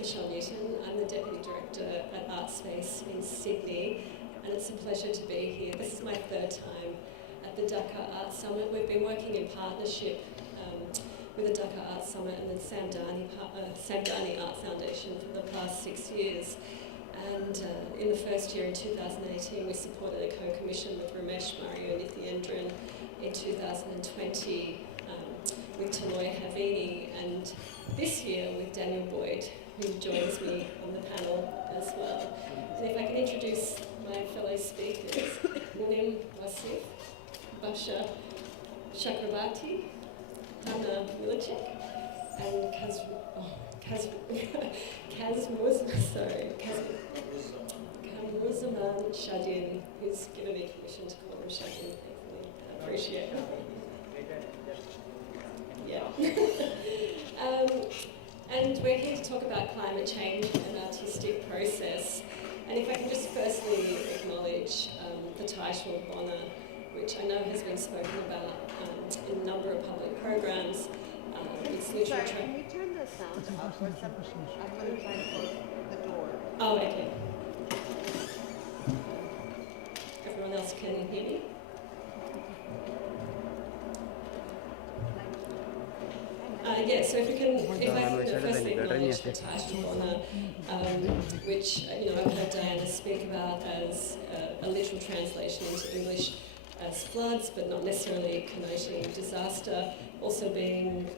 I'm the Deputy Director at Art Space in Sydney, and it's a pleasure to be here. This is my third time at the Dhaka Art Summit. We've been working in partnership with the Dhaka Art Summit and the Samdani Art Foundation for the past 6 years. And in the first year, in 2018, we supported a co-commission with Ramesh Nithyendran. In 2020, with Taloy Havini, and this year with Daniel Boyd, who joins me on the panel as well. And if I can introduce my fellow speakers, Munem, Wasif, Bhasha, Chakrabarti, Hana, Miletic, and Kamruzzaman Shadhin, who's given me permission to call him Shadhin, thankfully. I appreciate it. Yeah. And we're here to talk about climate change and artistic process. And if I can just firstly acknowledge the title Hana, which I know has been spoken about in a number of public programs. It's literally can you turn the sound up or something? I'm going to try to close the door. Oh, okay. Everyone else can hear me? So if I can firstly acknowledge the title Hana, which I've heard Diana speak about as a literal translation into English as floods, but not necessarily connoting disaster, also being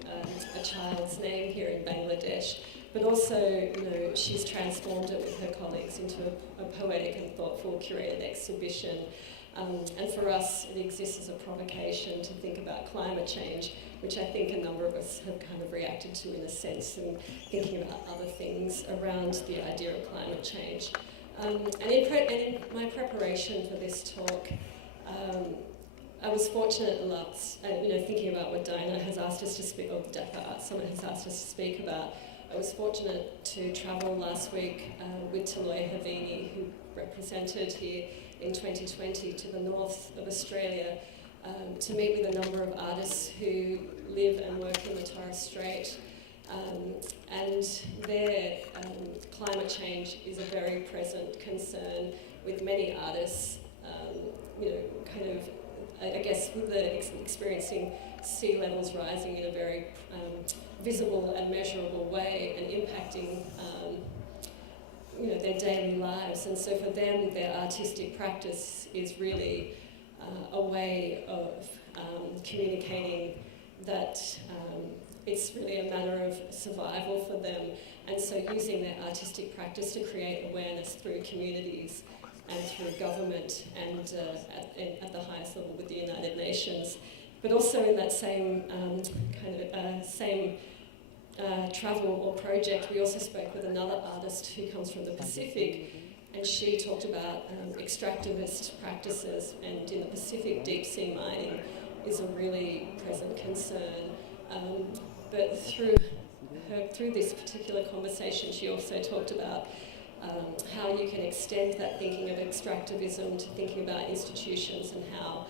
a child's name here in Bangladesh, but also she's transformed it with her colleagues into a poetic and thoughtful curated exhibition. And for us, it exists as a provocation to think about climate change, which I think a number of us have kind of reacted to in a sense, and thinking about other things around the idea of climate change. And in my preparation for this talk, I was fortunate a lot, thinking about what Diana has asked us to speak, or the Dhaka Art Summit has asked us to speak about. I was fortunate to travel last week with Taloy Havini, who represented here in 2020 to the north of Australia, to meet with a number of artists who live and work in the Torres Strait. And their climate change is a very present concern with many artists, with the experiencing sea levels rising in a very visible and measurable way and impacting their daily lives. And so for them, their artistic practice is really a way of communicating that it's really a matter of survival for them. And so using their artistic practice to create awareness through communities and through government and at the highest level with the United Nations. But also in that same travel or project, we also spoke with another artist who comes from the Pacific, and she talked about extractivist practices, and in the Pacific, deep sea mining is a really present concern. But through this particular conversation, she also talked about how you can extend that thinking of extractivism to thinking about institutions, and how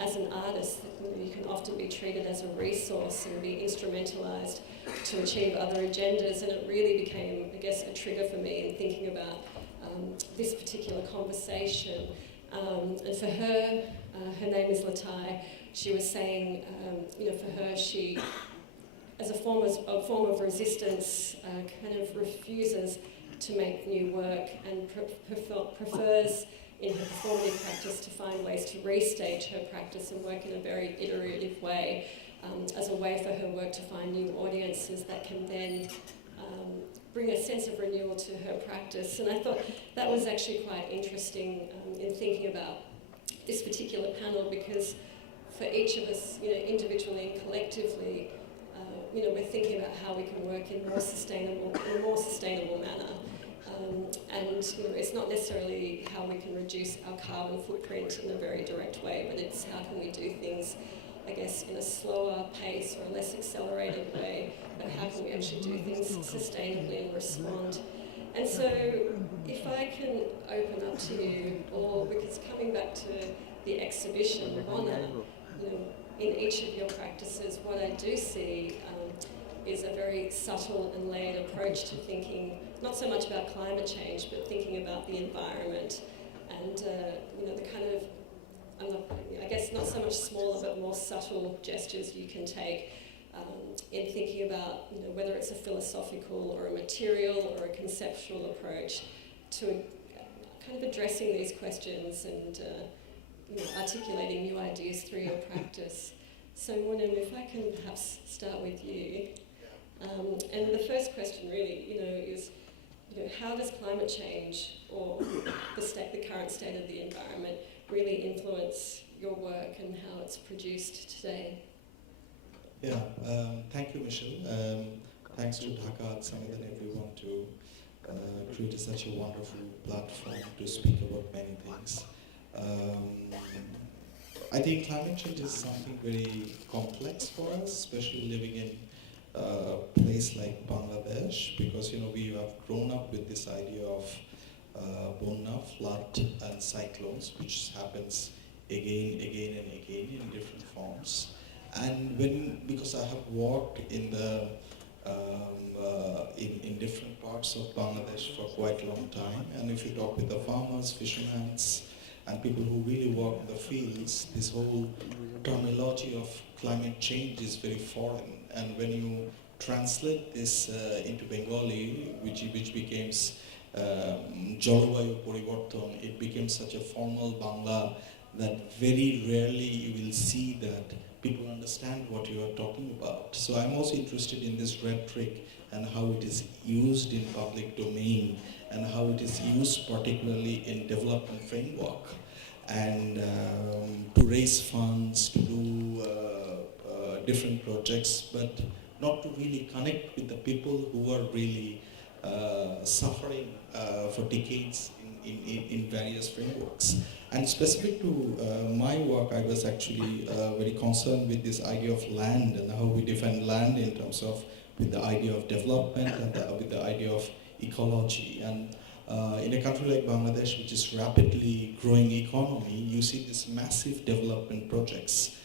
as an artist you can often be treated as a resource and be instrumentalized to achieve other agendas. And it really became, I guess, a trigger for me in thinking about this particular conversation. And for her, her name is Latai, she was saying, for her, she, as a form of resistance, kind of refuses to make new work and prefers in her performative practice to find ways to restage her practice and work in a very iterative way, as a way for her work to find new audiences that can then bring a sense of renewal to her practice. And I thought that was actually quite interesting in thinking about this particular panel, because for each of us, individually and collectively, we're thinking about how we can work in a more sustainable manner. And it's not necessarily how we can reduce our carbon footprint in a very direct way, but it's how can we do things, I guess, in a slower pace or a less accelerated way, but how can we actually do things sustainably and respond. And so if I can open up to you all, because coming back to the exhibition, Hana, in each of your practices, what I do see is a very subtle and layered approach to thinking, not so much about climate change, but thinking about the environment and the kind of, I guess not so much smaller but more subtle gestures you can take in thinking about whether it's a philosophical or a material or a conceptual approach to kind of addressing these questions and articulating new ideas through your practice. So Munem, if I can perhaps start with you. And the first question really, is how does climate change or the current state of the environment really influence your work and how it's produced today? Yeah, thank you, Michelle. Thanks to Dhaka Art Summit and everyone to create such a wonderful platform to speak about many things. I think climate change is something very complex for us, especially living in a place like Bangladesh, because we have grown up with this idea of bonna, flood, and cyclones, which happens again and again in different forms. And because I have worked in the in different parts of Bangladesh for quite a long time, and if you talk with the farmers, fishermen, and people who really work in the fields, this whole terminology of climate change is very foreign. And when you translate this into Bengali, which becomes Jolwayu Poriborton, it becomes such a formal Bangla that very rarely you will see that people understand what you are talking about. So I'm also interested in this rhetoric and how it is used in public domain and how it is used particularly in development framework and to raise funds, to do different projects, but not to really connect with the people who are really suffering for decades in various frameworks. And specific to my work, I was actually very concerned with this idea of land and how we define land in terms of with the idea of development and with the idea of ecology. And in a country like Bangladesh, which is rapidly growing economy, you see these massive development projects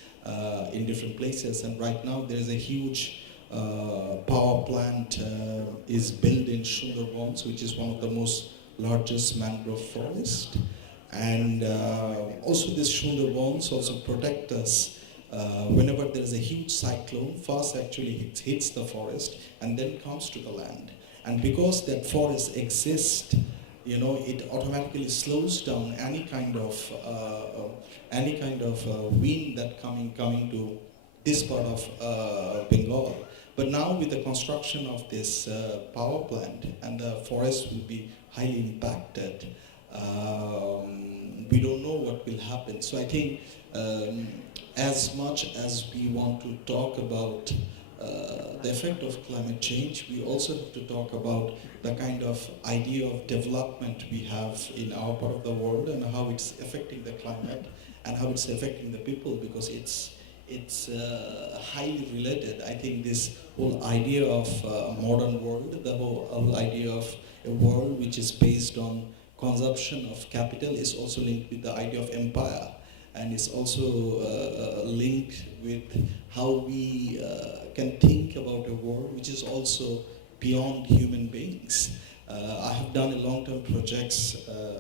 in different places. And right now there is a huge power plant is built in Sundarbans, which is one of the most largest mangrove forest. And also this Sundarbans also protect us whenever there is a huge cyclone. First actually hits the forest and then comes to the land. And because that forest exists, it automatically slows down any kind of wind that coming to this part of Bengal. But now with the construction of this power plant and the forest will be highly impacted, we don't know what will happen. So I think as much as we want to talk about the effect of climate change, we also have to talk about the kind of idea of development we have in our part of the world and how it's affecting the climate and how it's affecting the people, because it's highly related. I think this whole idea of a modern world, the whole idea of a world which is based on consumption of capital is also linked with the idea of empire, and it's also linked with how we can think about a world which is also beyond human beings. I have done a long-term projects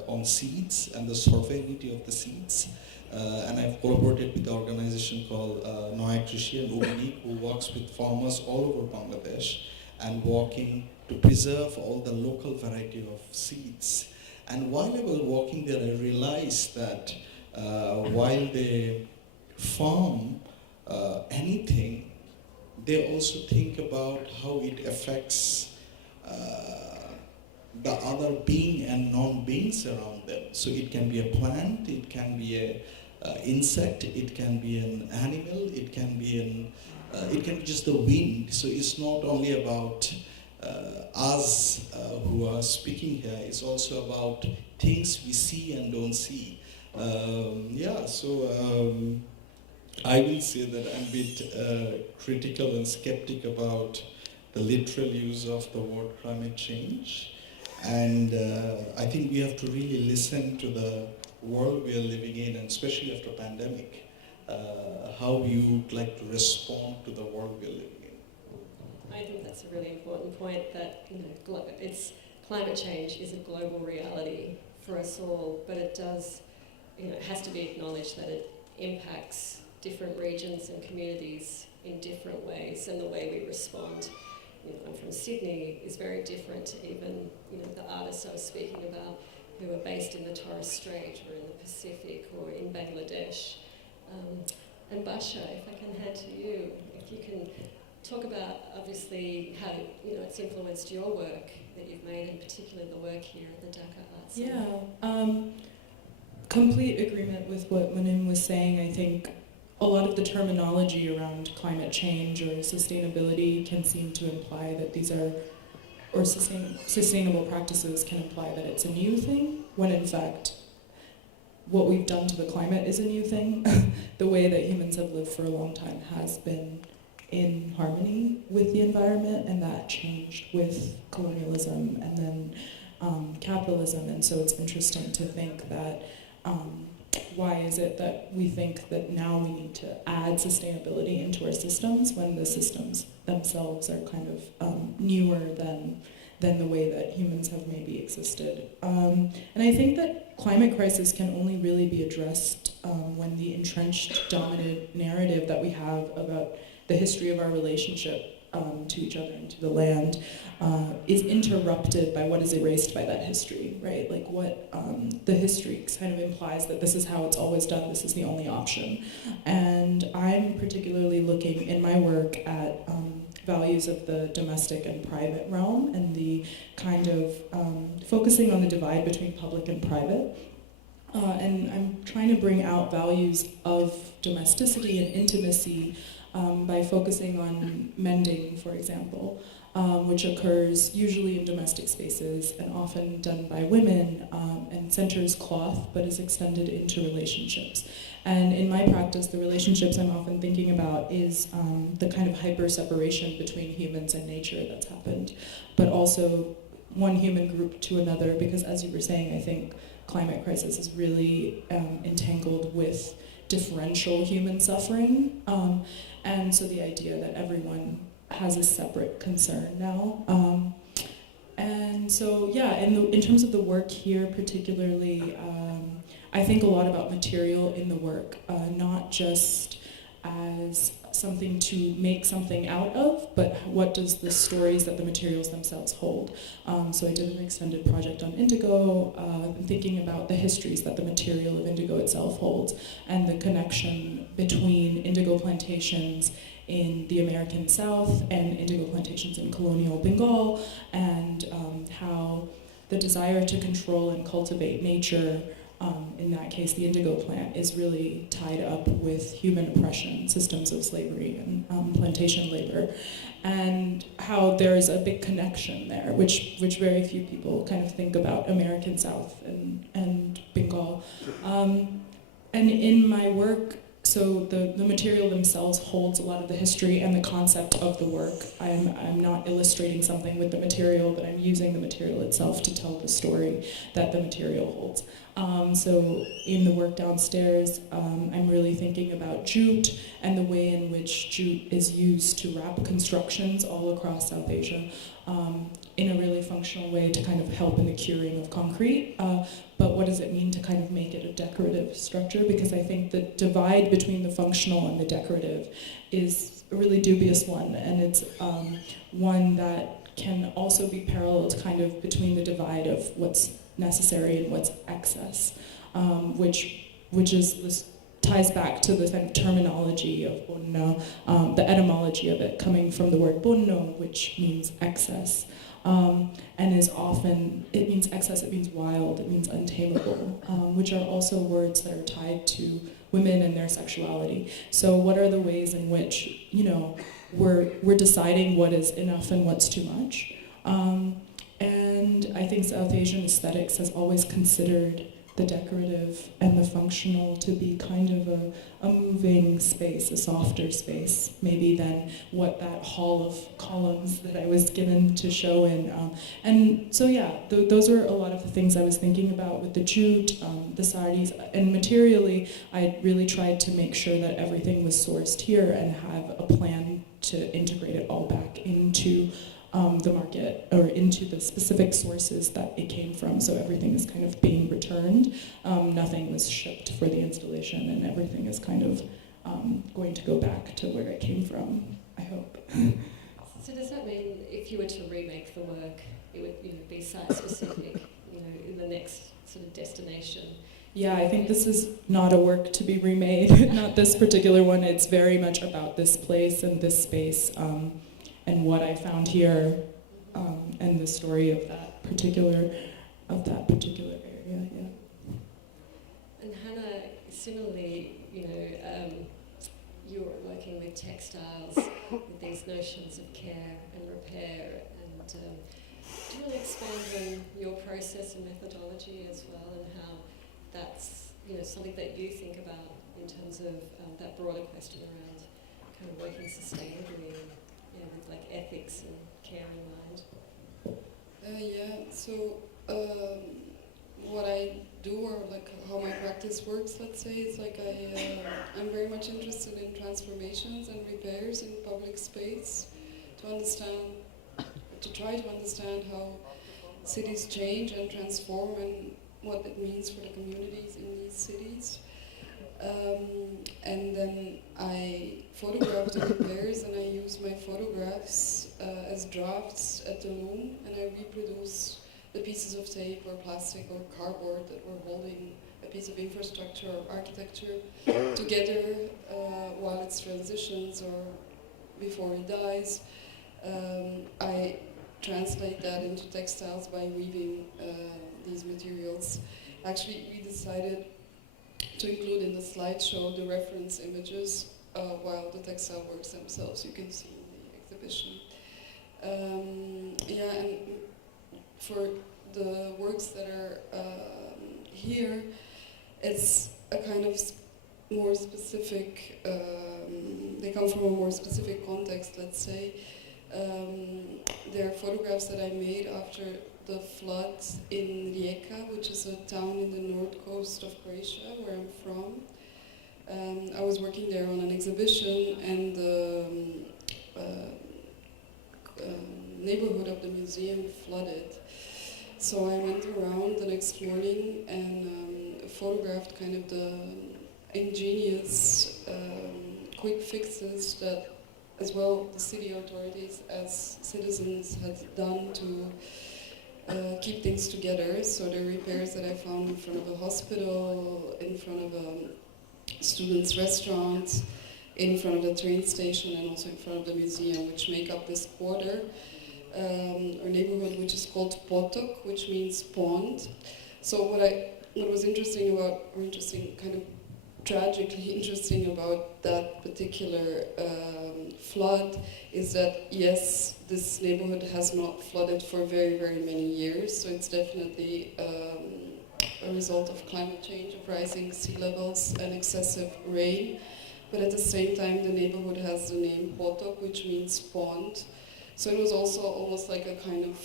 on seeds and the survivability of the seeds. And I've collaborated with an organization called Noya Krishi and Unik, who works with farmers all over Bangladesh and working to preserve all the local variety of seeds. And while I was working there, I realized that while they farm anything, they also think about how it affects the other being and non-beings around them. So it can be a plant, it can be a insect, it can be an animal, it can be just the wind. So it's not only about us who are speaking here, it's also about things we see and don't see. I will say that I'm a bit critical and skeptic about the literal use of the word climate change. And I think we have to really listen to the world we are living in, and especially after pandemic, how you would like to respond to the world we are living in. I that's a really important point, that climate change is a global reality for us all, but it does, it has to be acknowledged that it impacts different regions and communities in different ways, and the way we respond. I'm from Sydney is very different to even the artists I was speaking about who are based in the Torres Strait or in the Pacific or in Bangladesh. And Bhasha, if I can hand to you, if you can talk about obviously how it's influenced your work that you've made, in particular the work here at the Dhaka Art Summit. Yeah, complete agreement with what Munem was saying. I think a lot of the terminology around climate change or sustainability can seem to imply that these are, or sustainable practices can imply that it's a new thing, when in fact what we've done to the climate is a new thing. The way that humans have lived for a long time has been in harmony with the environment, and that changed with colonialism and then capitalism. And so it's interesting to think that why is it that we think that now we need to add sustainability into our systems when the systems themselves are kind of newer than the way that humans have maybe existed. And I think that climate crisis can only really be addressed when the entrenched dominant narrative that we have about the history of our relationship to each other and to the land is interrupted by what is erased by that history, right? Like what the history kind of implies that this is how it's always done, this is the only option. And I'm particularly looking in my work at values of the domestic and private realm, and the kind of focusing on the divide between public and private. And I'm trying to bring out values of domesticity and intimacy by focusing on mending, for example, which occurs usually in domestic spaces and often done by women, and centers cloth but is extended into relationships. And in my practice, the relationships I'm often thinking about is the kind of hyper-separation between humans and nature that's happened, but also one human group to another, because as you were saying, I think climate crisis is really entangled with differential human suffering, and so the idea that everyone has a separate concern now. And so, yeah, in terms of the work here particularly, I think a lot about material in the work, not just as something to make something out of, but what does the stories that the materials themselves hold. So I did an extended project on indigo, thinking about the histories that the material of indigo itself holds, and the connection between indigo plantations in the American South and indigo plantations in colonial Bengal, and how the desire to control and cultivate nature, in that case the indigo plant, is really tied up with human oppression, systems of slavery and plantation labor, and how there is a big connection there, which very few people kind of think about American South and Bengal. And in my work, so the material themselves holds a lot of the history and the concept of the work. I'm not illustrating something with the material, but I'm using the material itself to tell the story that the material holds. So in the work downstairs, I'm really thinking about jute and the way in which jute is used to wrap constructions all across South Asia in a really functional way to kind of help in the curing of concrete. But what does it mean to kind of make it a decorative structure? Because I think the divide between the functional and the decorative is a really dubious one, and it's one that can also be paralleled kind of between the divide of what's necessary and what's excess, which is this ties back to the kind of terminology of bonno, the etymology of it coming from the word bonno, which means excess. And is often, it means excess, it means wild, it means untamable, which are also words that are tied to women and their sexuality. So what are the ways in which, we're deciding what is enough and what's too much? And I think South Asian aesthetics has always considered the decorative and the functional to be kind of a moving space, a softer space, maybe than what that hall of columns that I was given to show in. And so yeah, those are a lot of the things I was thinking about with the jute, the saris, and materially I really tried to make sure that everything was sourced here and have a plan to integrate it all back into the specific sources that it came from. So everything is kind of being returned. Nothing was shipped for the installation, and everything is kind of going to go back to where it came from, I hope. So does that mean if you were to remake the work, it would be site-specific, in the next sort of destination? Yeah, I think this is not a work to be remade, not this particular one. It's very much about this place and this space and what I found here and the story of that particular area. Yeah. And Hana, similarly, you're working with textiles with these notions of care and repair. And do you want to expand on your process and methodology as well, and how that's something that you think about in terms of that broader question around kind of working sustainably, with like ethics and care in mind? So what I do, or like how my practice works, let's say, is like I'm very much interested in transformations and repairs in public space to try to understand how cities change and transform and what it means for the communities in these cities. And then I photograph the repairs, and I use my photographs as drafts at the loom, and I reproduce the pieces of tape or plastic or cardboard that were holding a piece of infrastructure or architecture together while it transitions or before it dies. I translate that into textiles by weaving these materials. Actually, we decided to include in the slideshow the reference images while the textile works themselves you can see in the exhibition. And for the works that are here, it's a kind of more specific, they come from a more specific context, let's say. They're photographs that I made after the flood in Rijeka, which is a town in the north coast of Croatia, where I'm from. I was working there on an exhibition, and the neighborhood of the museum flooded. So I went around the next morning and photographed kind of the ingenious quick fixes that, as well, the city authorities as citizens had done to keep things together. So the repairs that I found in front of a hospital, in front of a student's restaurant, in front of the train station, and also in front of the museum, which make up this quarter or neighborhood, which is called Potok, which means pond. So what was interesting about, or interesting, kind of tragically interesting about that particular flood is that, yes, this neighborhood has not flooded for very, very many years, so it's definitely a result of climate change, of rising sea levels and excessive rain. But at the same time, the neighborhood has the name Potok, which means pond. So it was also almost like a kind of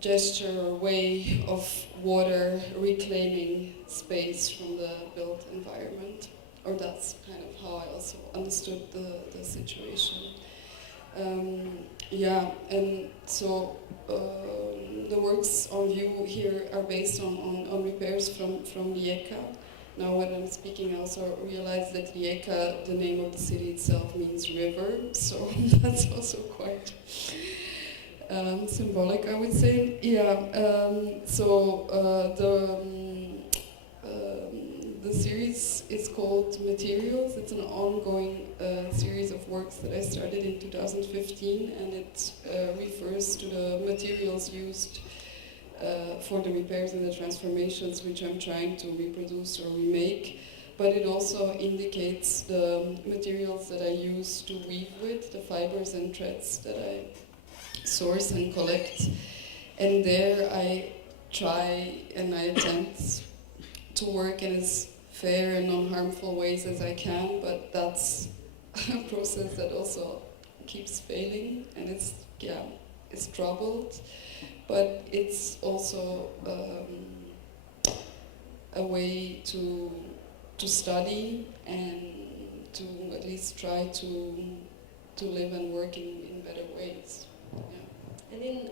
gesture or way of water reclaiming space from the built environment. Or that's kind of how I also understood the situation. And so the works on view here are based on repairs from Rijeka. Now when I'm speaking, I also realize that Rijeka, the name of the city itself, means river, so that's also quite symbolic, I would say. The series is called Materials. It's an ongoing series of works that I started in 2015, and it refers to the materials used for the repairs and the transformations which I'm trying to reproduce or remake. But it also indicates the materials that I use to weave with, the fibers and threads that I source and collect. And there I try and I attempt to work in as fair and non-harmful ways as I can, but that's a process that also keeps failing, and it's troubled, but it's also a way to study and to at least try to live and work in better ways. Yeah. And in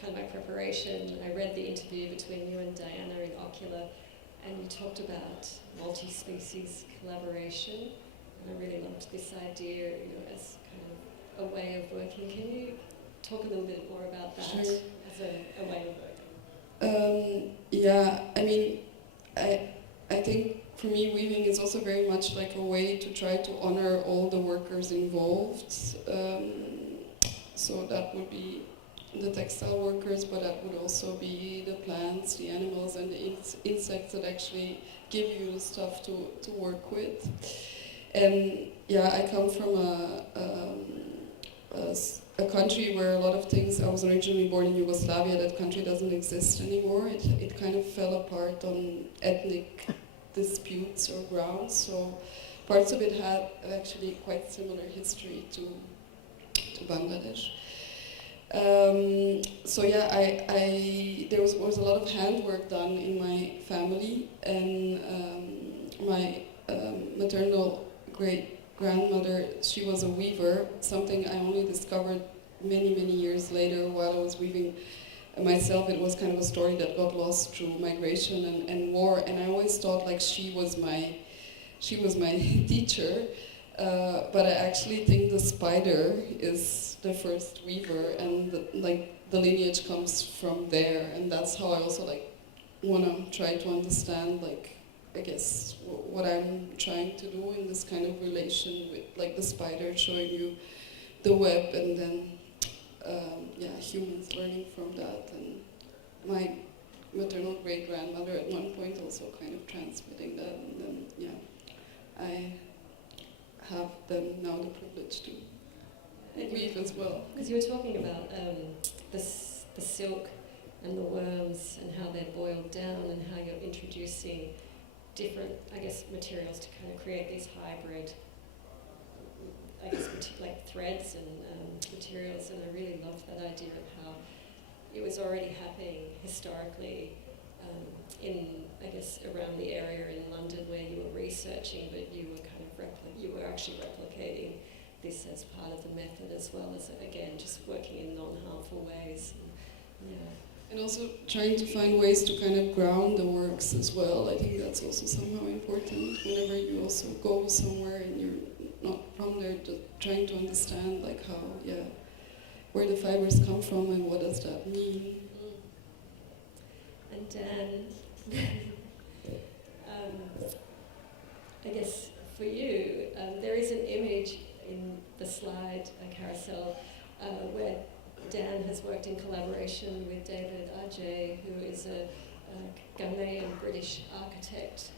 kind of my preparation, I read the interview between you and Diana in Ocular, and you talked about multi-species collaboration, and I really loved this idea, you know, as kind of a way of working. Can you talk a little bit more about that Sure. as a way of working? Yeah, I mean, I think for me weaving is also very much like a way to try to honor all the workers involved. So that would be the textile workers, but that would also be the plants, the animals, and the insects that actually give you the stuff to work with. And yeah, I come from a country where a lot of things, I was originally born in Yugoslavia, that country doesn't exist anymore. It kind of fell apart on ethnic disputes or grounds, so parts of it had actually quite similar history to Bangladesh. So yeah, there was a lot of handwork done in my family, and my maternal great-grandmother, she was a weaver, something I only discovered many, many years later while I was weaving myself. It was kind of a story that got lost through migration and war, and I always thought like she was my teacher, but I actually think the spider is the first weaver, and the lineage comes from there, and that's how I also like want to try to understand, like, I guess what I'm trying to do in this kind of relation with like the spider showing you the web, and then humans learning from that, and my maternal great-grandmother at one point also kind of transmitting that, and then I have then now the privilege to weave as well. Because you were talking about the silk and the worms and how they're boiled down, and how you're introducing different, I guess, materials to kind of create these hybrid, I guess, like threads and materials, and I really loved that idea of how it was already happening historically in, I guess, around the area in London where you were researching, but you were kind of you were actually replicating this as part of the method, as well as, again, just working in non-harmful ways. And also trying to find ways to kind of ground the works as well. I think that's also somehow important. Whenever you also go somewhere and you're not from there, just trying to understand like how, where the fibers come from and what does that mean. And Dan, I guess for you, there is an image in the slide carousel where Dan has worked in collaboration with David Ajay, who is a Ghanaian British architect,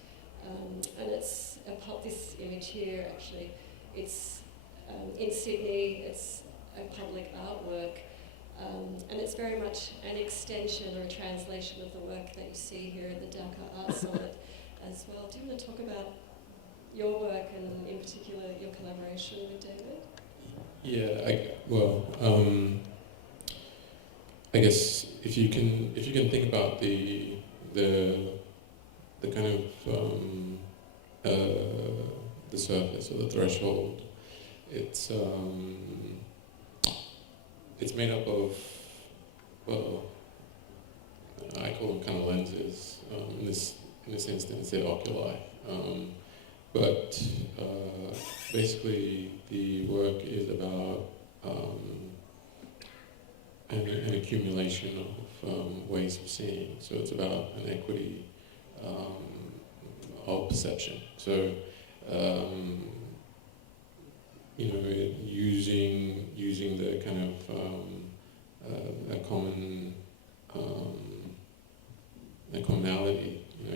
and it's this image here. Actually, it's in Sydney. It's a public artwork, and it's very much an extension or a translation of the work that you see here at the Dhaka Art Summit as well. Do you want to talk about your work and, in particular, your collaboration with David? Yeah. I guess if you can think about the kind of the surface or the threshold, it's made up of, well, I call them kind of lenses. In this instance, they're oculi. But basically, the work is about an accumulation of ways of seeing. So it's about an equity of perception. So using the kind of a commonality,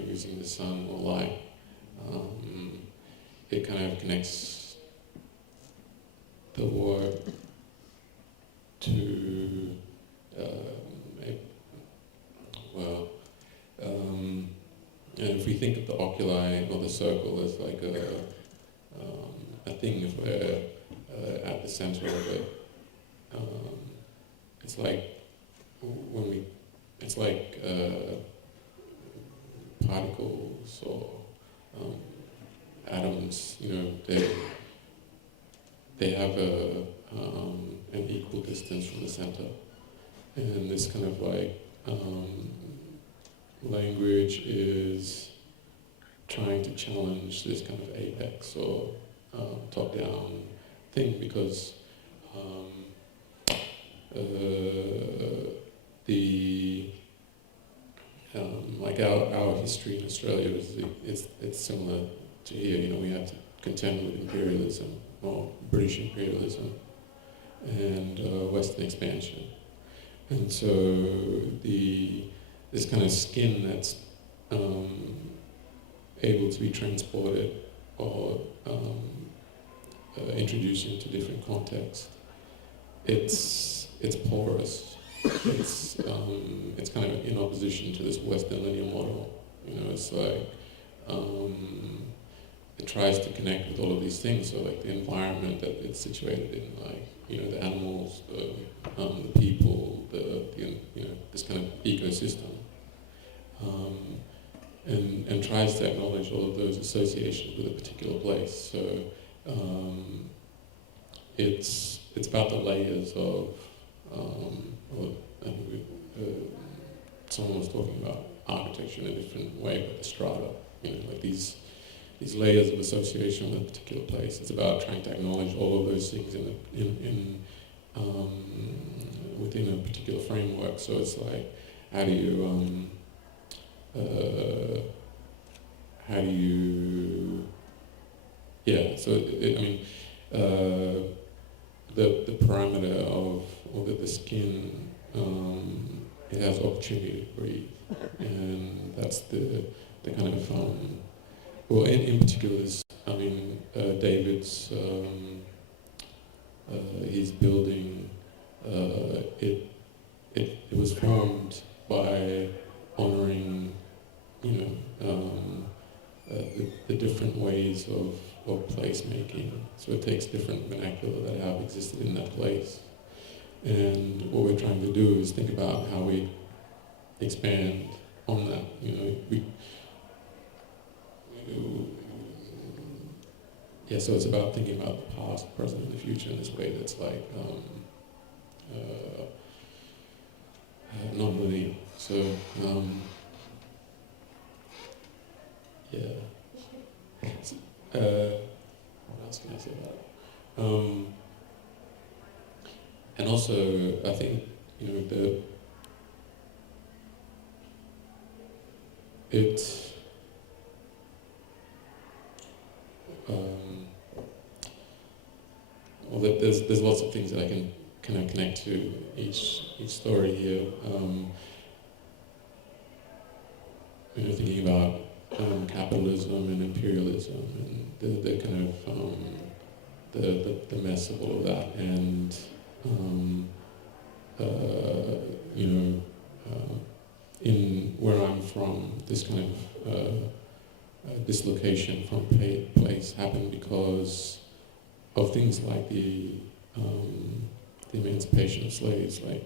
using the sun or light. It kind of connects the work to and if we think of the oculi or the circle as like a thing where at the center of it, it's like particles or atoms. They have an equal distance from the center. and this kind of like language is trying to challenge this kind of apex or top-down thing, because like our history in Australia it's similar to here. You know, we have to contend with imperialism, or British imperialism, and Western expansion, and so this kind of skin that's able to be transported or introduced into different contexts. It's porous. It's kind of in opposition to this Western linear model. You know, it's like it tries to connect with all of these things. So like the environment that it's situated in, like, you know, the animals, the people, you know, this kind of ecosystem, and tries to acknowledge all of those associations with a particular place. So it's about the layers of someone was talking about architecture in a different way, but the strata, you know, like these layers of association with a particular place. It's about trying to acknowledge all of those things within a particular framework. So it's like, how do you yeah, so the parameter of, or the skin, it has opportunity to breathe, and that's the kind of well, in particular, David's his building, it was formed by honouring, you know, the different ways of placemaking. So it takes different vernacular that have existed in that place. And what we're trying to do is think about how we expand on that. You know, so it's about thinking about the past, present, and the future in this way that's like non-linear. So what else can I say about it? And also, I think, you know, there's lots of things that I can kind of connect to each story here. You know, thinking about capitalism and imperialism and the kind of the mess of all of that, and you know, in where I'm from, this kind of dislocation from place happened because of things like the emancipation of slaves. Like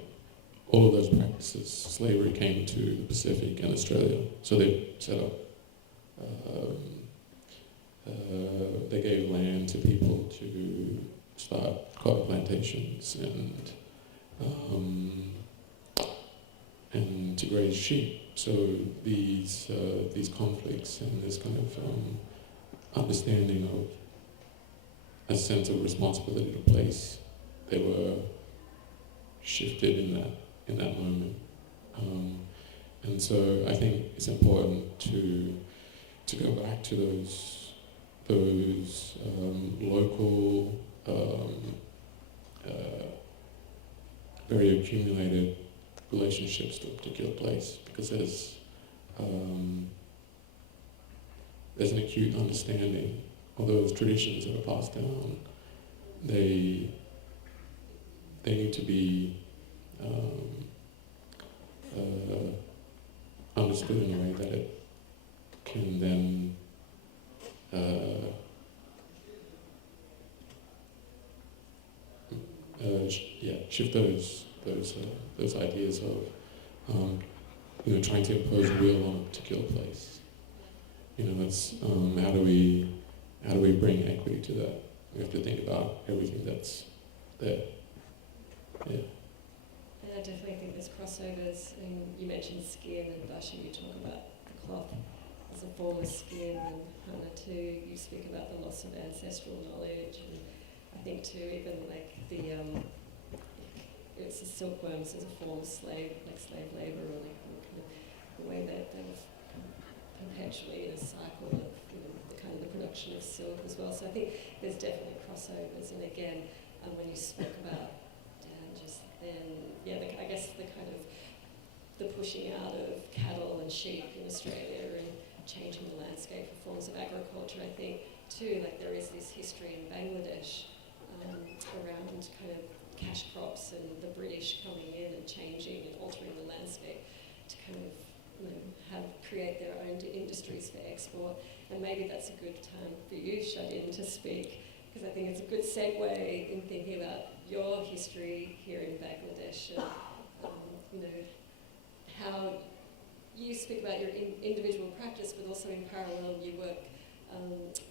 all of those practices, slavery came to the Pacific and Australia, so they set up. They gave land to people to start cotton plantations and to graze sheep. So these conflicts and this kind of understanding of a sense of responsibility to place, they were shifted in that moment. And so I think it's important to go back to those local, very accumulated relationships to a particular place, because there's an acute understanding of those traditions that are passed down. They need to be understood in a way that it can then shift those ideas of you know, trying to impose will on a particular place. You know, it's how do we bring equity to that? We have to think about everything that's there. Yeah. And I definitely think there's crossovers. And you mentioned skin, and Bhasha, you talk about the cloth as a form of skin, and Hana too, you speak about the loss of ancestral knowledge, and I think too, even like it's the silkworms as a form of slave labour, or like kind of the way that they were perpetually in a cycle of the kind of the production of silk as well. So I think there's definitely crossovers, and again, when you spoke about just then, I guess the kind of the pushing out of cattle and sheep in Australia and changing the landscape for forms of agriculture, I think too, like there is this history in Bangladesh around kind of cash crops and the British coming in and changing and altering the landscape to kind of create their own industries for export. And maybe that's a good time for you, Shadhin, to speak, because I think it's a good segue in thinking about your history here in Bangladesh and how you speak about your individual practice, but also in parallel you work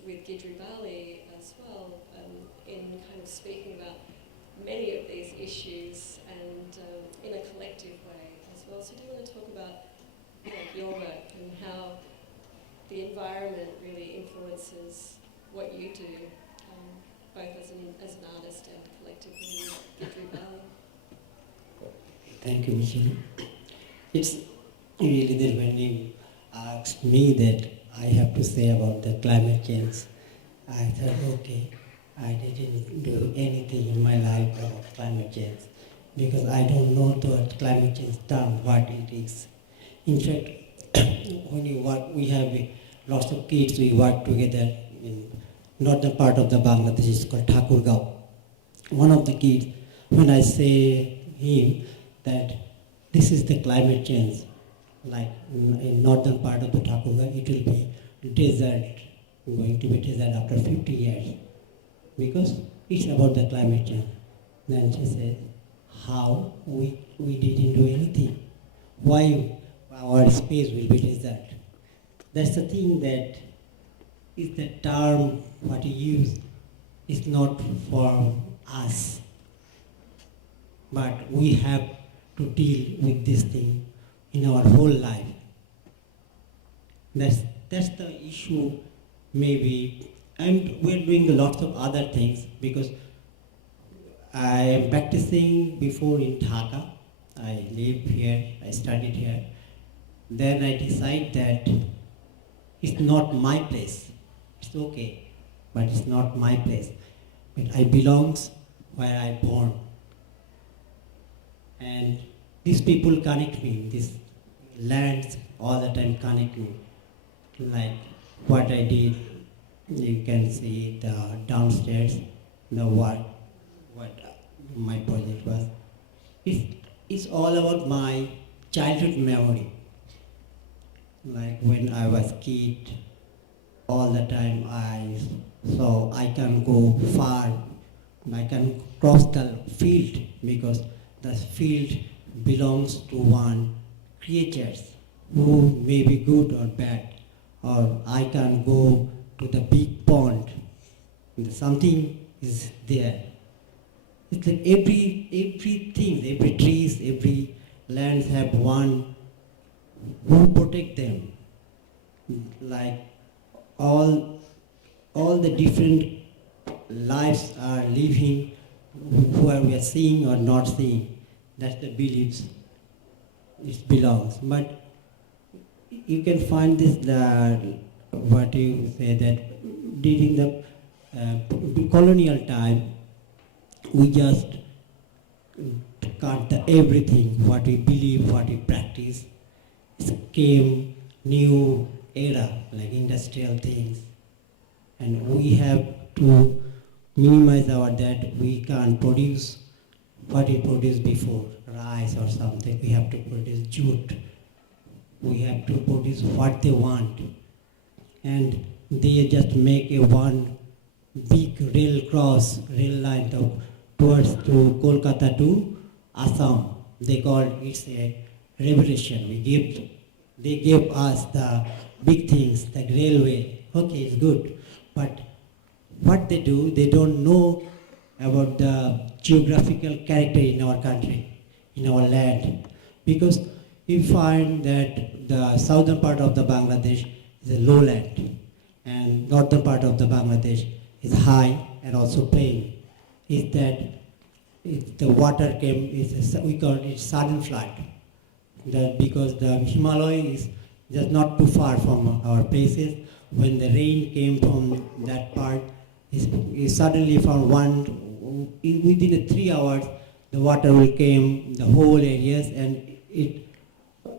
with Gidri Bali as well, in kind of speaking about many of these issues and in a collective way as well. So do you want to talk about your work and how the environment really influences what you do, both as an artist and collectively in Gidri Bali? Thank you, Michelle. It's really that when you asked me that I have to say about the climate change, I thought, okay, I didn't do anything in my life about climate change because I don't know the climate change term, what it is. In fact, when you work, we have lots of kids, we work together in northern part of the Bangladesh, it's called Thakurgaon. One of the kids, when I say him that this is the climate change, like in northern part of the Thakurgaon, it will be desert, going to be desert after 50 years, because it's about the climate change. Then she said, how we didn't do anything? Why our space will be desert? That's the thing that is the term what you use is not for us, but we have to deal with this thing in our whole life. That's the issue maybe, and we're doing lots of other things because I am practicing before in Dhaka. I live here, I studied here. Then I decide that it's not my place. It's okay, but it's not my place. But I belongs where I born. And these people connect me, these lands all the time connect me. Like what I did, you can see the downstairs, the what my project was. It's all about my childhood memory. Like when I was kid, all the time I saw I can go far, I can cross the field because the field belongs to one creatures who may be good or bad, or I can go to the big pond, something is there. It's like everything, every trees, every lands have one who protect them. Like all the different lives are living, who we are seeing or not seeing. That's the beliefs. It belongs. But you can find this what you say that during the colonial time, we just cut everything, what we believe, what we practice. It came new era, like industrial things. And we have to minimize our that we can't produce what we produced before, rice or something. We have to produce jute. We have to produce what they want. And they just make a one big rail line towards to Kolkata to Assam. They call it a revolution. They gave us the big things, the railway. Okay, it's good. But what they do, they don't know about the geographical character in our country, in our land. because you find that the southern part of the Bangladesh is a lowland, and northern part of the Bangladesh is high and also plain. Is that the water came, we call it sudden flood. That because the Himalaya is just not too far from our places. When the rain came from that part, is suddenly from within 3 hours, the water will came the whole areas, and it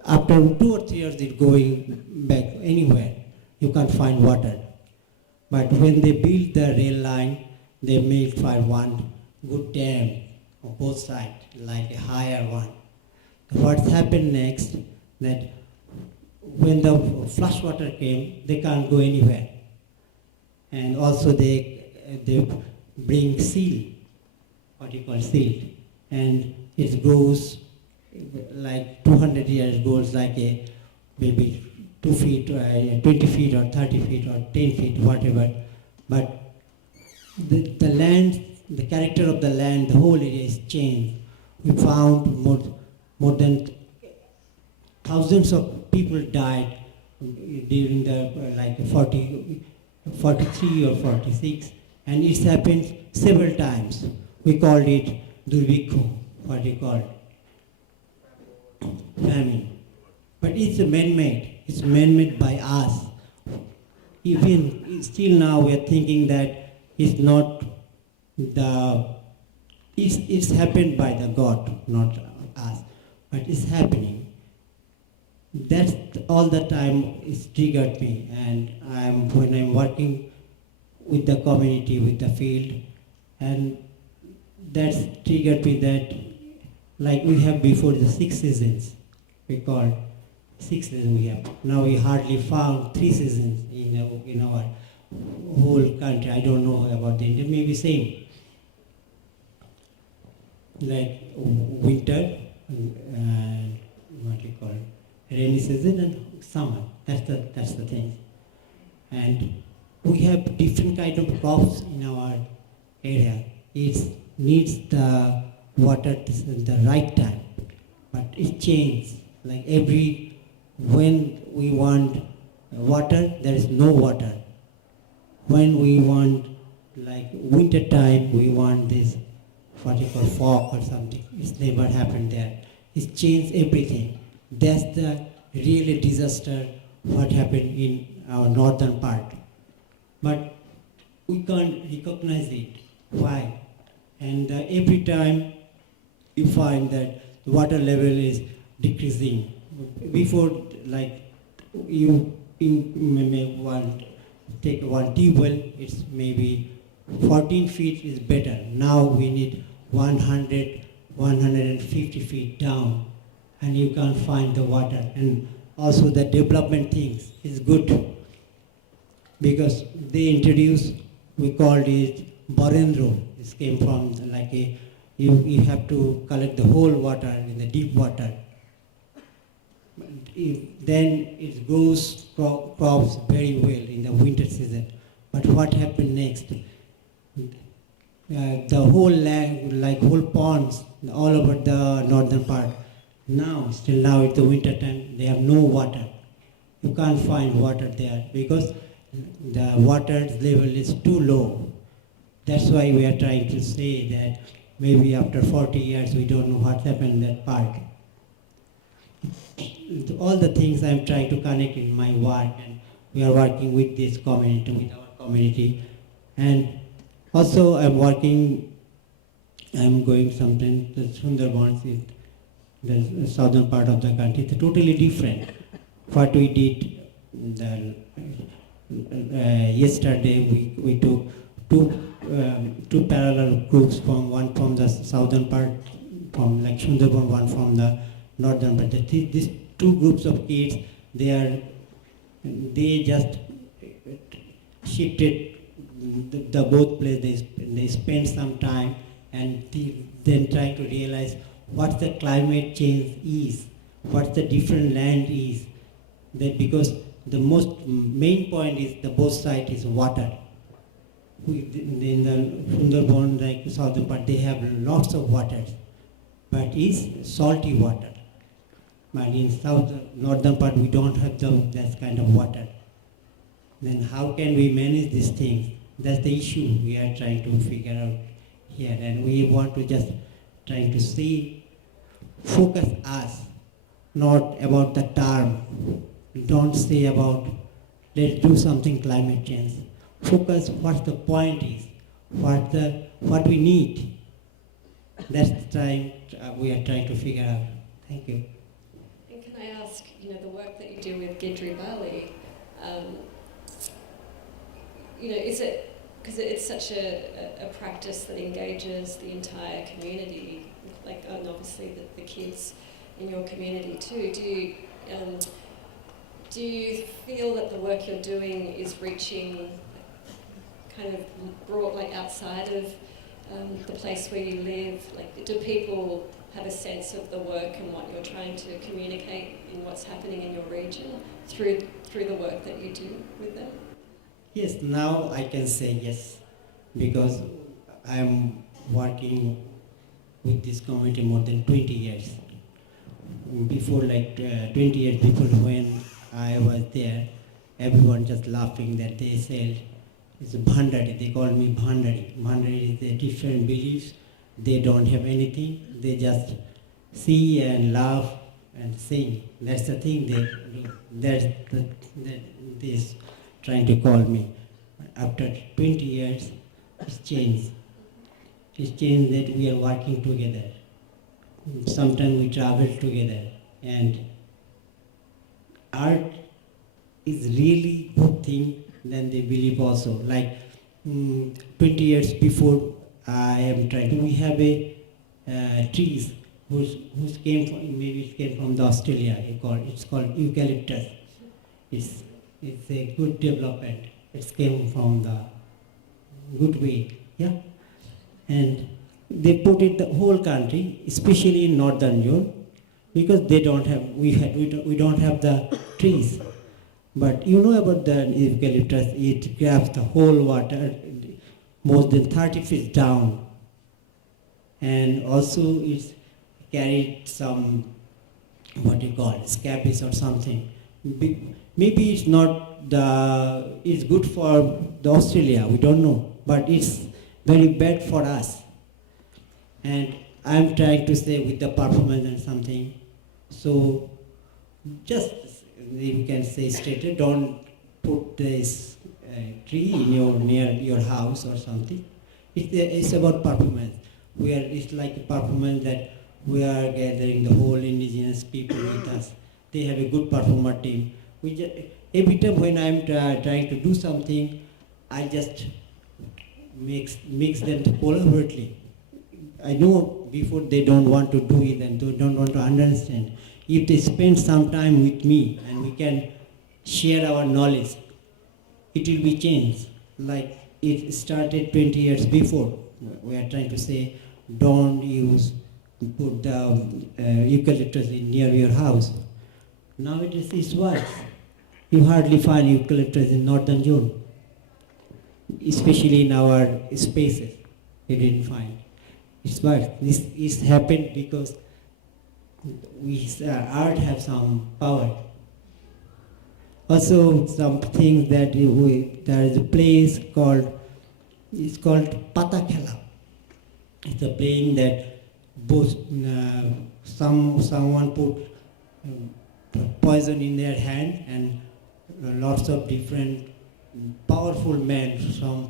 after 2 or 3 years it going back anywhere. You can't find water. But when they built the rail line, they made for one good dam on both sides, like a higher one. What's happened next, that when the flush water came, they can't go anywhere. And also they bring seal, what you call seal, and it grows like 200 years, goes like a maybe 2 feet, 20 feet or 30 feet or 10 feet, whatever. But the land, the character of the land, the whole area is changed. We found more than thousands of people died during the 43 or 46, and it's happened several times. We called it Durvikho, what we called famine. But it's man-made. It's man-made by us. Even still now we are thinking that it's not it's happened by the God, not us. But it's happening. That's all the time it's triggered me, and when I'm working with the community, with the field, and that's triggered me that, like we have before the 6 seasons, we call 6 seasons we have. Now we hardly found 3 seasons in our whole country. I don't know about the India, maybe same. Like winter and what you call it, rainy season and summer. That's the thing. And we have different kind of crops in our area. It needs the water at the right time, but it changes. Like when we want water, there is no water. When we want like winter time, we want this what you call fog or something. It's never happened there. It's changed everything. That's the really disaster what happened in our northern part. But we can't recognize it. Why? And every time you find that the water level is decreasing. Before, like you may take one tube well, it's maybe 14 feet is better. Now we need 100, 150 feet down, and you can't find the water. And also the development things is good, because they introduced, we called it Borendro. This came from like you have to collect the whole water in the deep water. Then it grows crops very well in the winter season. But what happened next? The whole land, like whole ponds, all over the northern part, still now it's the winter time, they have no water. You can't find water there because the water level is too low. That's why we are trying to say that maybe after 40 years we don't know what happened in that part. All the things I'm trying to connect in my work, and we are working with this community, with our community. And also I'm going sometimes to Sundarbans, the southern part of the country. It's totally different. What we did yesterday, we took two parallel groups, one from the southern part, from like Sundarban, one from the northern part. These two groups of kids, they just shifted the both places. They spent some time and then try to realize what the climate change is, what the different land is. That because the most main point is the both side is water. In the Sundarban, like southern part, they have lots of water, but it's salty water. but in south, northern part we don't have that kind of water. Then how can we manage these things? That's the issue we are trying to figure out here, and we want to just trying to see, focus us, not about the term. Don't say about let's do something climate change. Focus what the point is, what we need. That's we are trying to figure out. Thank you. And can I ask, the work that you do with Gidri Bali, is it, because it's such a practice that engages the entire community, and obviously the kids in your community too, do you feel that the work you're doing is reaching kind of broad, outside of the place where you live? Do people have a sense of the work and what you're trying to communicate in what's happening in your region through the work that you do with them? Yes, now I can say yes, because I'm working with this community more than 20 years. Before, 20 years before when I was there, everyone just laughing that they said, it's Bhandari, they call me Bhandari. Bhandari is a different beliefs, they don't have anything, they just see and laugh and sing. That's the thing they do. That's this trying to call me. After 20 years, it's changed. It's changed that we are working together. Sometimes we travel together, and art is really good thing than they believe also. 20 years before I am trying, we have a trees which came from, maybe it came from the Australia. It's called eucalyptus. It's a good development. It came from the good way, yeah. And they put it the whole country, especially in northern zone, because they don't have we don't have the trees. But you know about the eucalyptus, it grabs the whole water more than 30 feet down, and also it's carried some scabies or something. Maybe it's not it's good for the Australia, we don't know, but it's very bad for us. And I'm trying to say with the performance and something, so just you can say straight, don't put this tree near your house or something. It's about performance. It's like a performance that we are gathering the whole indigenous people with us. They have a good performer team. Every time when I'm trying to do something, I just mix them collaboratively. I know before they don't want to do it and they don't want to understand. If they spend some time with me and we can share our knowledge, it will be changed. Like it started 20 years before. We are trying to say, don't put the eucalyptus near your house. Now it's worse. You hardly find eucalyptus in northern zone, especially in our spaces. You didn't find. It's worse. This is happened because art have some power. Also, some things that there is a place called Patakela. It's a playing that both someone put poison in their hand, and lots of different powerful men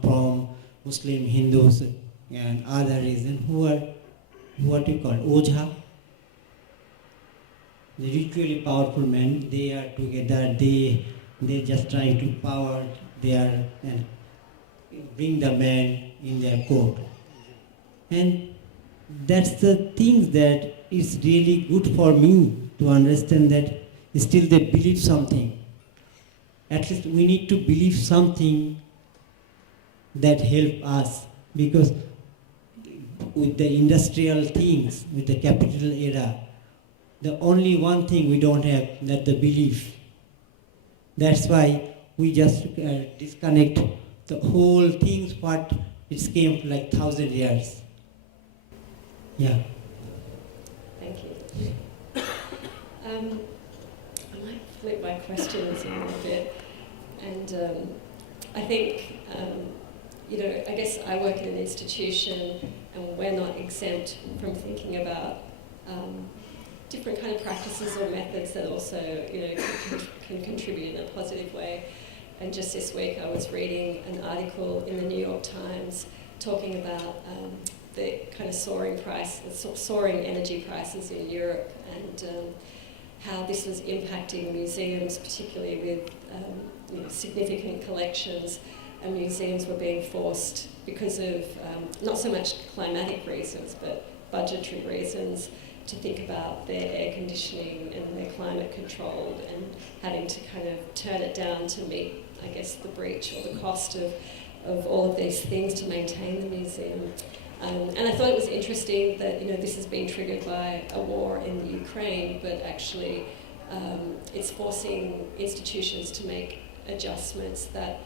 from Muslim, Hindus, and other reasons who are what you call Ojha. The ritually powerful men, they are together, they just trying to power their and bring the man in their court. And that's the thing that is really good for me to understand that still they believe something. At least we need to believe something that help us, because with the industrial things, with the capital era, the only one thing we don't have, that the belief. That's why we just disconnect the whole things what it came like 1,000 years. Yeah. Thank you. split my questions in a little bit. And I think, I guess I work in an institution and we're not exempt from thinking about different kind of practices or methods that also, can contribute in a positive way. And just this week I was reading an article in the New York Times talking about the kind of soaring energy prices in Europe, and how this was impacting museums, particularly with significant collections, and museums were being forced, because of not so much climatic reasons but budgetary reasons, to think about their air conditioning and their climate controlled, and having to kind of turn it down to meet, I guess, the breach or the cost of all of these things to maintain the museum. And I thought it was interesting that this has been triggered by a war in the Ukraine, but actually it's forcing institutions to make adjustments that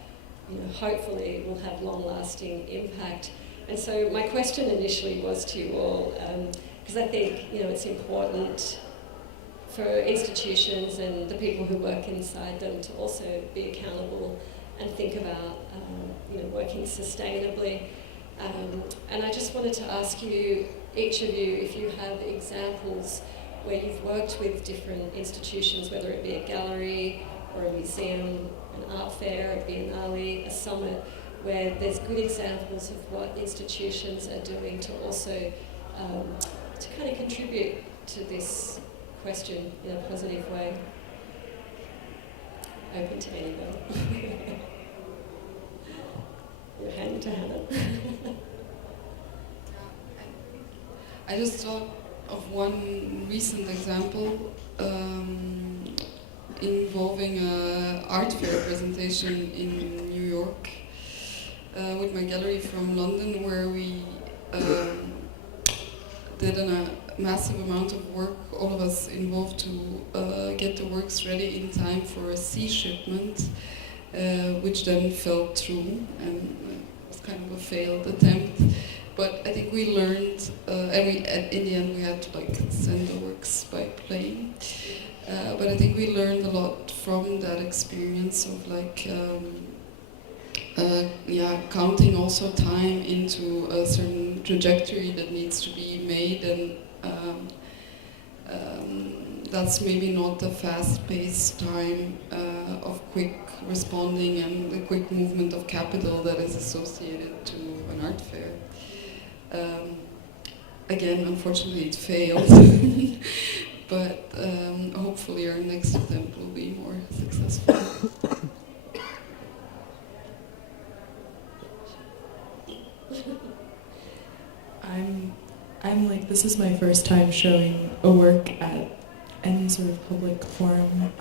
hopefully will have long-lasting impact. And so my question initially was to you all, because I think it's important for institutions and the people who work inside them to also be accountable and think about working sustainably. And I just wanted to ask you, each of you, if you have examples where you've worked with different institutions, whether it be a gallery or a museum, an art fair, a biennale, a summit, where there's good examples of what institutions are doing to also to kind of contribute to this question in a positive way. Open to anybody. Your hand to Hana. I just thought of one recent example involving an art fair presentation in New York with my gallery from London, where we did a massive amount of work, all of us involved, to get the works ready in time for a sea shipment, which then fell through, and it was kind of a failed attempt. But I think we learned, and in the end we had to send the works by plane. But I think we learned a lot from that experience of counting also time into a certain trajectory that needs to be made, and that's maybe not the fast-paced time of quick responding and the quick movement of capital that is associated to an art fair. Again, unfortunately it failed, but hopefully our next attempt will be more successful. I'm like, this is my first time showing a work at any sort of public forum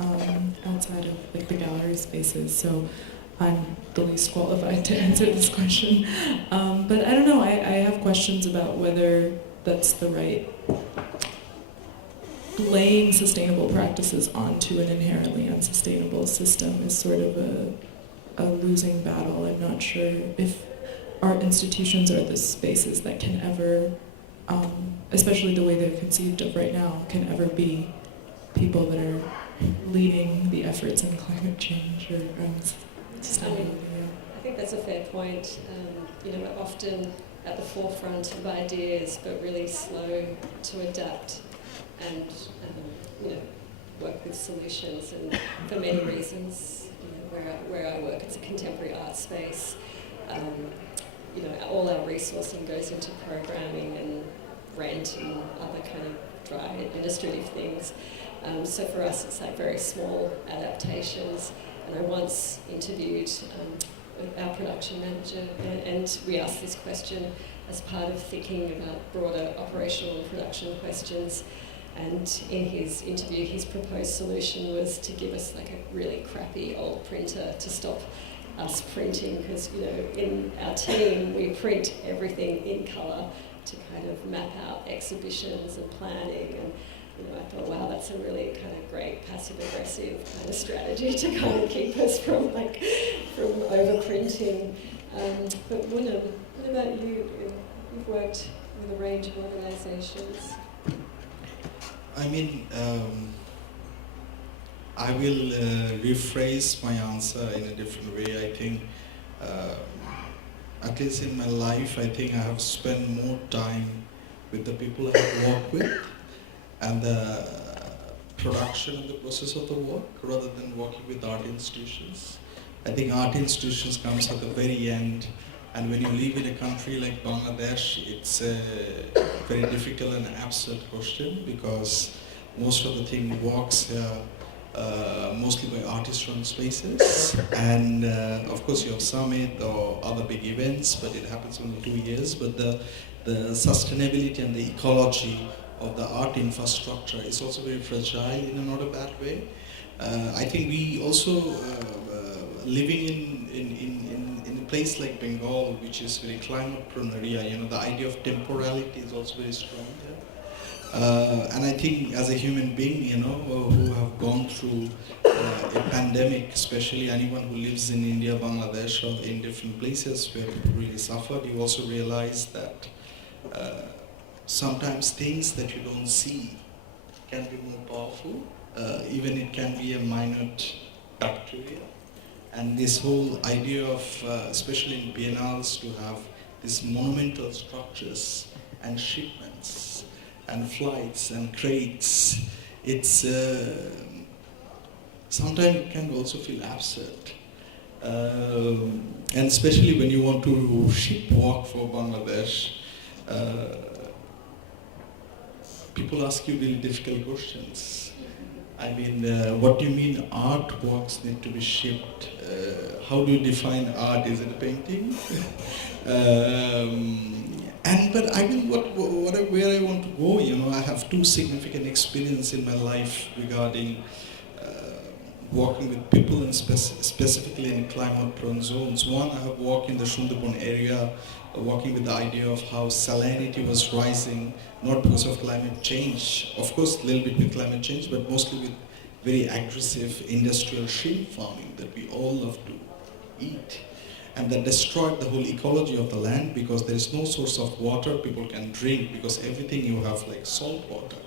outside of the gallery spaces, so I'm the least qualified to answer this question. But I don't know, I have questions about whether that's the right, laying sustainable practices onto an inherently unsustainable system is sort of a losing battle. I'm not sure if art institutions are the spaces that can ever, especially the way they're conceived of right now, can ever be people that are leading the efforts in climate change or sustainability. I think that's a fair point. We're often at the forefront of ideas, but really slow to adapt and work with solutions. And for many reasons, where I work, it's a contemporary art space. All our resourcing goes into programming and rent and other kind of dry administrative things. So for us, it's very small adaptations. And I once interviewed our production manager, and we asked this question as part of thinking about broader operational and production questions. And in his interview, his proposed solution was to give us a really crappy old printer to stop us printing, because in our team we print everything in colour to kind of map out exhibitions and planning. And I thought, wow, that's a really kind of great passive-aggressive kind of strategy to kind of keep us from overprinting. But Munem, what about you? You've worked with a range of organisations. I mean, I will rephrase my answer in a different way. I think, at least in my life, I think I have spent more time with the people I have worked with and the production and the process of the work rather than working with art institutions. I think art institutions comes at the very end, and when you live in a country like Bangladesh, it's a very difficult and absurd question because most of the thing works here mostly by artist-run spaces, and of course you have summit or other big events, but it happens only 2 years. But the sustainability and the ecology of the art infrastructure is also very fragile in a not a bad way. I think we also living in a place like Bengal, which is very climate-prone area, the idea of temporality is also very strong there. And I think as a human being, who have gone through a pandemic, especially anyone who lives in India, Bangladesh, or in different places where people really suffered, you also realize that sometimes things that you don't see can be more powerful. Even it can be a minute bacteria. And this whole idea of, especially in biennales, to have these monumental structures and shipments and flights and crates, it's sometimes it can also feel absurd. And especially when you want to ship work for Bangladesh, people ask you really difficult questions. I mean, what do you mean artworks need to be shipped? How do you define art? Is it a painting? But I mean, where I want to go, I have two significant experiences in my life regarding working with people and specifically in climate-prone zones. One, I have worked in the Sundarban area, working with the idea of how salinity was rising, not because of climate change, of course a little bit with climate change, but mostly with very aggressive industrial shrimp farming that we all love to eat. And that destroyed the whole ecology of the land because there is no source of water people can drink because everything you have like salt water.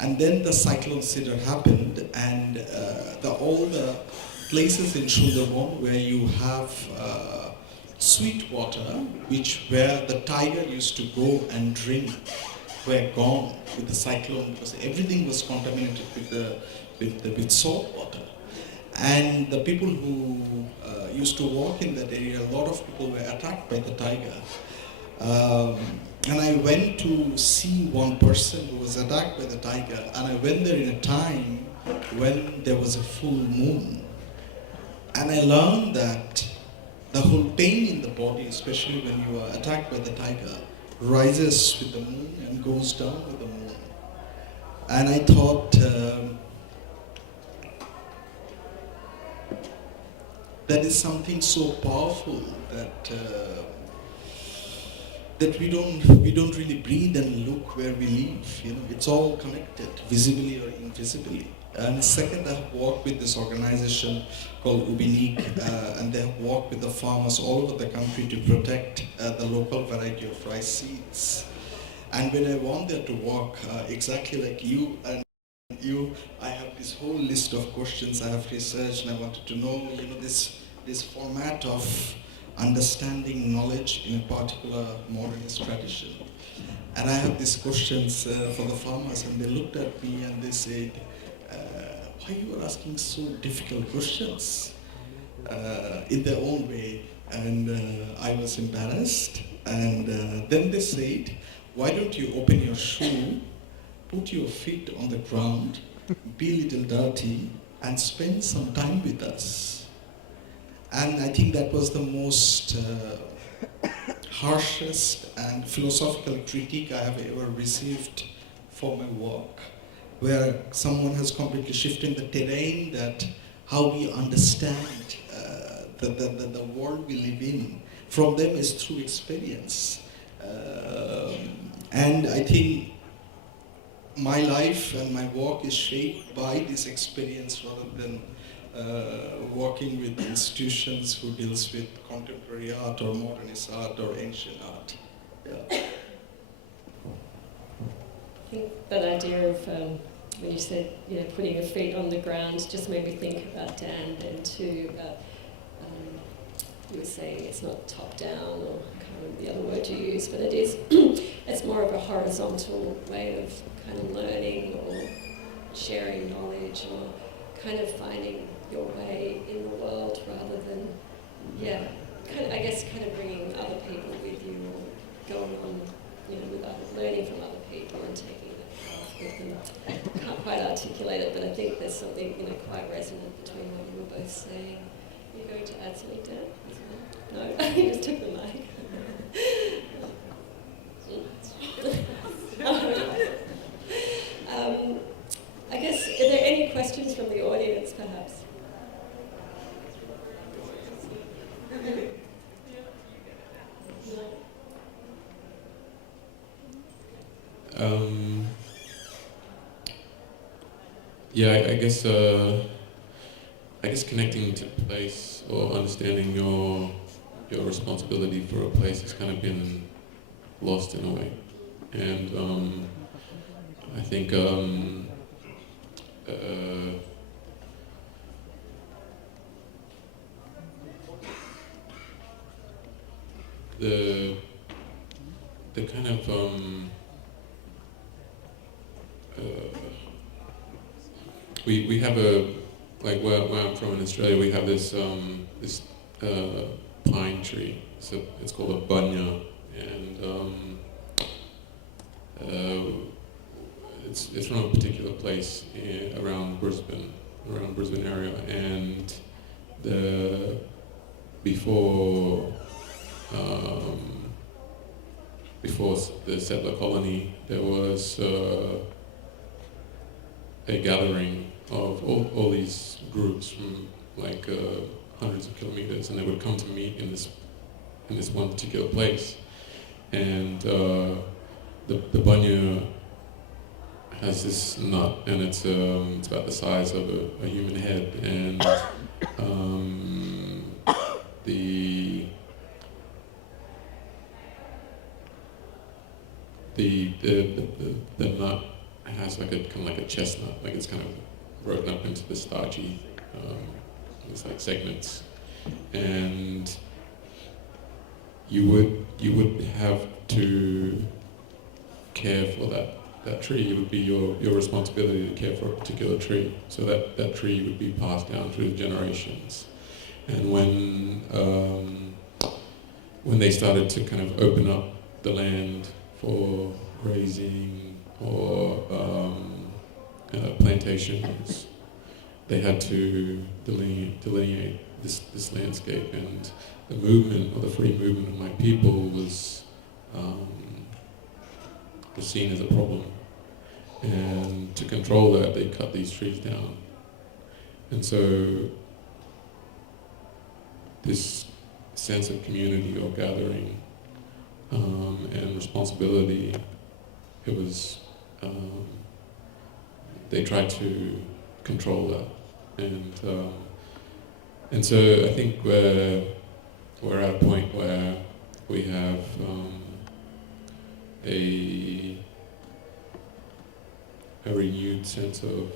And then the cyclone Cedar happened, and all the places in Sundarban where you have sweet water, where the tiger used to go and drink, were gone with the cyclone because everything was contaminated with salt water. And the people who used to walk in that area, a lot of people were attacked by the tiger. And I went to see one person who was attacked by the tiger, and I went there in a time when there was a full moon. And I learned that the whole pain in the body, especially when you are attacked by the tiger, rises with the moon and goes down with the moon. And I thought, that is something so powerful that we don't really breathe and look where we live. It's all connected, visibly or invisibly. And second, I have worked with this organization called Ubinik, and they have worked with the farmers all over the country to protect the local variety of rice seeds. And when I went there to work, exactly like you and you, I have this whole list of questions I have researched, and I wanted to know, this format of understanding knowledge in a particular modernist tradition. And I have these questions for the farmers, and they looked at me and they said, why you are asking so difficult questions in their own way? And I was embarrassed. And then they said, why don't you open your shoe, put your feet on the ground, be a little dirty, and spend some time with us? And I think that was the most harshest and philosophical critique I have ever received for my work, where someone has completely shifted the terrain, that how we understand the world we live in from them is through experience. And I think my life and my work is shaped by this experience rather than working with institutions who deals with contemporary art or modernist art or ancient art. Yeah. I think that idea of when you said, putting your feet on the ground, just made me think about Dan and too about, you were saying it's not top down, or I can't remember the other word you used, but it is, it's more of a horizontal way of kind of learning or sharing knowledge or kind of finding your way in the world rather than, kind of bringing other people with you or going on, with learning from other people and taking that path with them. I can't quite articulate it, but I think there's something, quite resonant between what you were both saying. Are you going to add something, Dan? No, you just took the mic. I guess, are there any questions from the audience, perhaps? I guess connecting to place or understanding your responsibility for a place has kind of been lost in a way, and I think the kind of we have where I'm from in Australia, we have this pine tree. So it's called a bunya, and it's from a particular place around Brisbane area, and before the settler colony, there was a gathering of all these groups from hundreds of kilometers, and they would come to meet in this one particular place. And the bunya has this nut, and it's about the size of a human head, and the nut has kind of like a chestnut, it's kind of broken up into the starchy, it's like segments, and you would have to care for that tree. It would be your responsibility to care for a particular tree, so that tree would be passed down through the generations. And when they started to kind of open up the land for grazing or plantations, they had to delineate this landscape, and the movement, or the free movement of my people was seen as a problem. And to control that, they cut these trees down. And so this sense of community or gathering and responsibility, it was, they tried to control that. And so I think we're at a point where we have a renewed sense of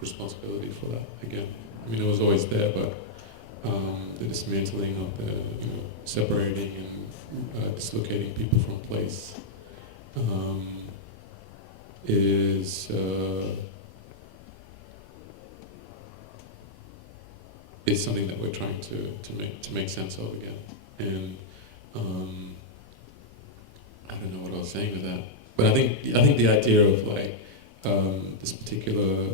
responsibility for that again. I mean, it was always there, but the dismantling of the, separating and dislocating people from place is something that we're trying to make sense of again. And I don't know what I was saying with that, but I think the idea of this particular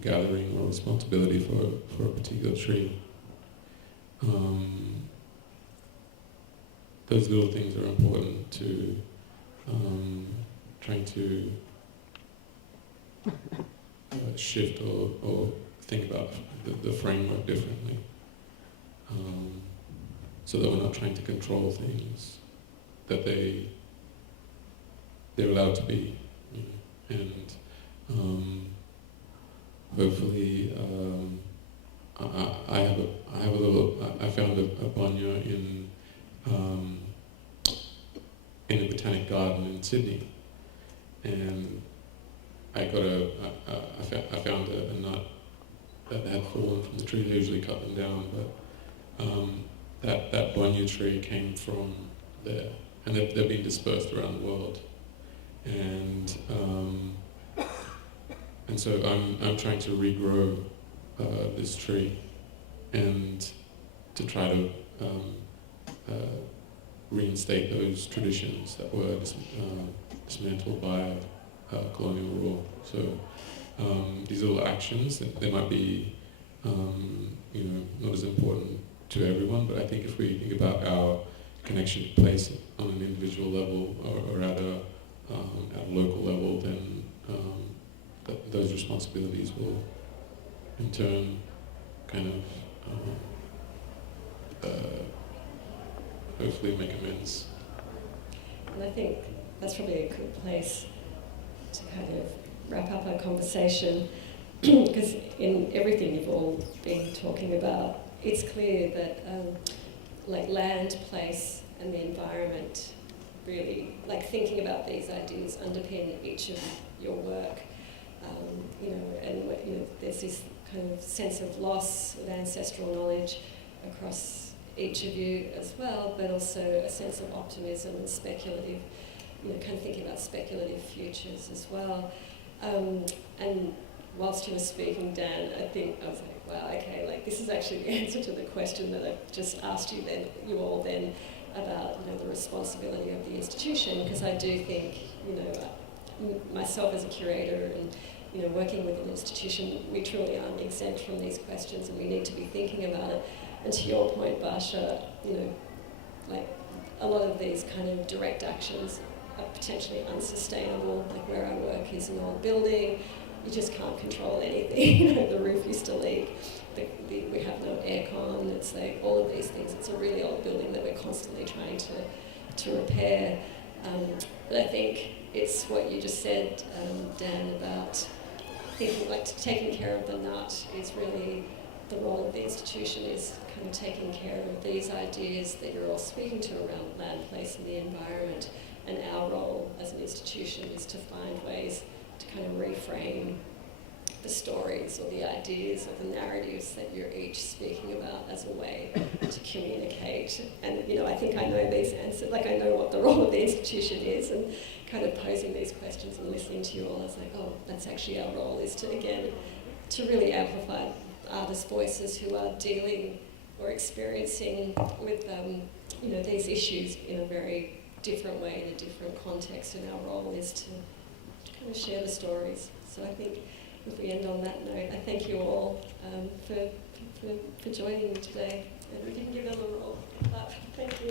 gathering or responsibility for a particular tree, those little things are important to trying to shift or think about the framework differently, so that we're not trying to control things, that they're allowed to be, and hopefully I found a bunya in Botanic Garden in Sydney, and I found a nut that had fallen from the tree. They usually cut them down, but that bunya tree came from there, and they've been dispersed around the world, and so I'm trying to regrow this tree, and to try to reinstate those traditions that were dismantled by colonial rule. So these little actions, they might be not as important to everyone, but I think if we think about our connection to place on an individual level or at a local level, then those responsibilities will in turn kind of hopefully make amends. And I think that's probably a good place to kind of wrap up our conversation, because in everything you've all been talking about, it's clear that like land, place, and the environment really, like thinking about these ideas underpin each of your work. There's this kind of sense of loss of ancestral knowledge across each of you as well, but also a sense of optimism and speculative, kind of thinking about speculative futures as well. And whilst you were speaking, Dan, I was like, wow, okay, like this is actually the answer to the question that I just asked you all then about, the responsibility of the institution, because I do think, myself as a curator and, working with an institution, we truly aren't exempt from these questions, and we need to be thinking about it. And to your point, Bhasha, like a lot of these kind of direct actions are potentially unsustainable. Like where I work is an old building, you just can't control anything. The roof used to leak, we have no aircon, it's like all of these things. It's a really old building that we're constantly trying to repair. But I think it's what you just said, Dan, about thinking like taking care of the nut is really the role of the institution, is kind of taking care of these ideas that you're all speaking to around land, place, and the environment. And our role as an institution is to find ways to kind of reframe the stories or the ideas or the narratives that you're each speaking about as a way to communicate. And, I think I know these answers, like I know what the role of the institution is, and kind of posing these questions and listening to you all, I was like, oh, that's actually our role, is to, again, to really amplify artist voices who are dealing or experiencing with, these issues in a very different way, in a different context, and our role is to kind of share the stories. So I think if we end on that note, I thank you all for joining me today. And we didn't give them a roll. Thank you.